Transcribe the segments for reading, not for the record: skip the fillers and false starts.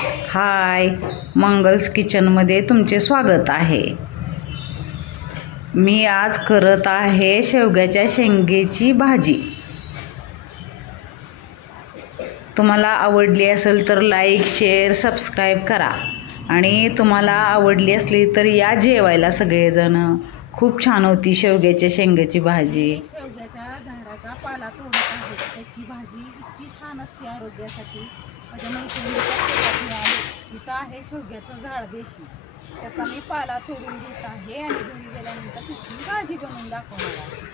हाय, मंगल्स किचनमध्ये तुमचे स्वागत आहे। मी आज करत आहे शेवग्याच्या शेंगेची भाजी। तुम्हाला आवडली असेल तर लाईक, शेअर, सबस्क्राईब करा आणि तुम्हाला आवडली असली तर या जेवायला सगळेजण। खूप छान होती शेवग्याच्या शेंगेची भाजी। शेवग्याच्या झाडाचा पाला तोडत आहे, त्याची भाजी इतकी छान असते आरोग्यासाठी। माझ्या मैत्रिणीच्या इथं आहे शेवग्याचं झाड देशी, त्याचा मी पाला तोडून घेत आहे आणि घरी गेल्यानंतर त्याची भाजी बनवून दाखवणार आहे।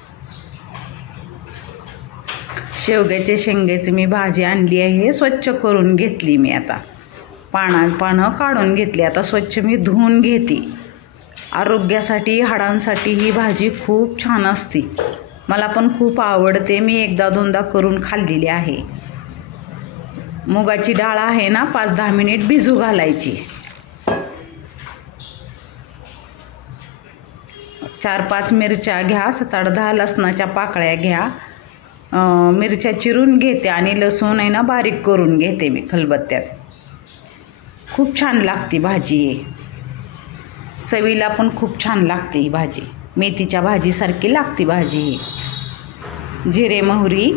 शेवग्याच्या शेंगेची मी भाजी आणली आहे, स्वच्छ करून घेतली मी। आता पानं काढून घेतली, आता स्वच्छ मी धुवून घेते। आरोग्यासाठी, हाडांसाठी ही भाजी खूप छान असते। मला पण खूप आवडते, मी एकदा दोनदा करून खाल्लेली आहे। मुगाची डाळ आहे ना, 5-10 मिनिट भिजू घालायची। 4-5 मिरच्या घ्या, 7-10 लसणाच्या पाकळ्या घ्या। मिरच्या चिरून घेते आणि लसूण आहे ना बारीक करून घेते मी खलबत्त्यात। खूप छान लागते भाजी, चवीला पण खूप छान लागते ही भाजी। मेथीच्या भाजीसारखी लागते भाजी ही। जिरे मोहरी,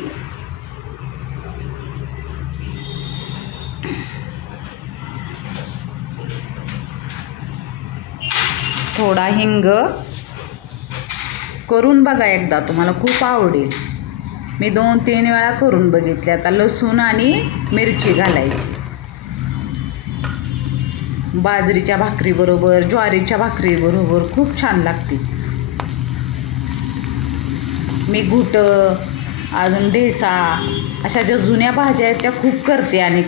थोडा हिंग, करून बघा एकदा, तुम्हाला खूप आवडेल। मी 2-3 वेळा करून बघितले। आता लसूण आणि मिरची घालायची। बाजरीच्या भाकरीबरोबर, ज्वारीच्या भाकरीबरोबर खूप छान लागते। मी घुटं, अजून ढेसा, अशा ज्या जुन्या भाज्या आहेत त्या खूप करते आणि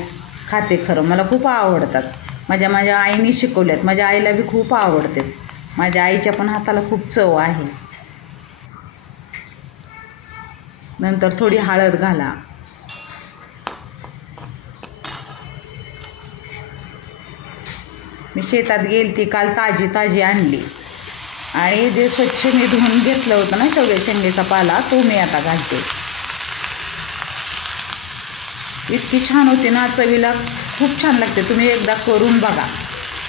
खाते। खरं मला खूप आवडतात। माझ्या आईने शिकवल्यात, माझ्या आईला बी खूप आवडते। माझ्या आईच्या पण हाताला खूप चव आहे। नंतर थोडी हळद घाला। मी शेतात गेलती काल, ताजी आणली आणि जे स्वच्छ मी धुवून घेतलं होतं ना शेवग्याच्या शेंगेचा पाला, तो मी आता घालते। इतकी छान होते ना, चवीला खूप छान लागते। तुम्ही एकदा करून बघा।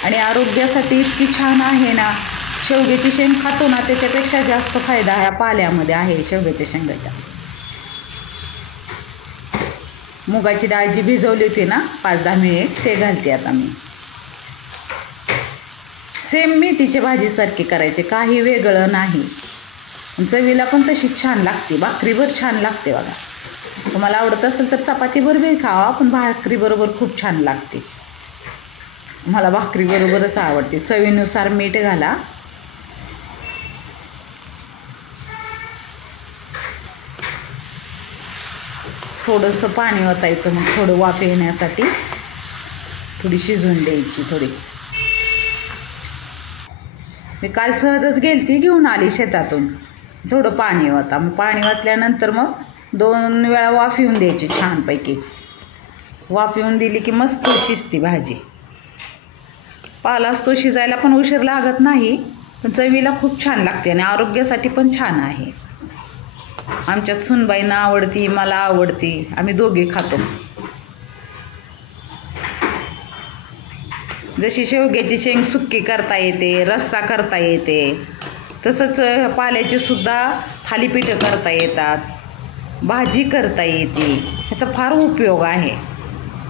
आणि आरोग्यासाठी इतकी छान आहे ना, शेवग्याची शेंग खातो ना त्याच्यापेक्षा जास्त फायदा ह्या पाल्यामध्ये आहे शेवग्याच्या शेंगाच्या। मुगाची डाळ जी भिजवली होती ना 5-10 मिनिट, ते घालते आता मी। सेम मेथीच्या भाजीसारखी करायची, काही वेगळं नाही। चवीला पण तशीच छान लागते, भाकरीवर छान लागते बघा। तुम्हाला आवडत असेल तर चपातीबरोबर खावा, पण भाकरीबरोबर खूप छान लागते। मला भाकरीबरोबरच आवडते। चवीनुसार मीठ घाला। थोडंसं पाणी ओतायचं, मग थोडं वाफ येण्यासाठी, थोडी शिजून द्यायची थोडी। मी काल सहजच गेलती, घेऊन आली शेतातून। थोडं पाणी ओता, मग पाणी ओतल्यानंतर मग 2 वेळा वाफ येऊन द्यायची छानपैकी। वाफ येऊन दिली की मस्त शिजती भाजी। पाला असतो, शिजायला पण उशीर लागत नाही, पण चवीला खूप छान लागते आणि आरोग्यासाठी पण छान आहे। आमच्यात सुनबाईंना आवडती, मला आवडती, आम्ही दोघे खातो। जशी शेवग्याची शेंग सुक्की करता येते, रस्सा करता येते, तसंच पाल्याची सुद्धा थालीपीठं करता येतात, भाजी करता येते। ह्याचा फार उपयोग आहे।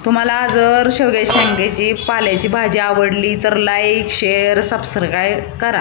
तुम्हाला जर शेवग्याच्या शेंगेची पाल्याची भाजी आवडली तर लाईक, शेअर, सबस्क्राईब करा।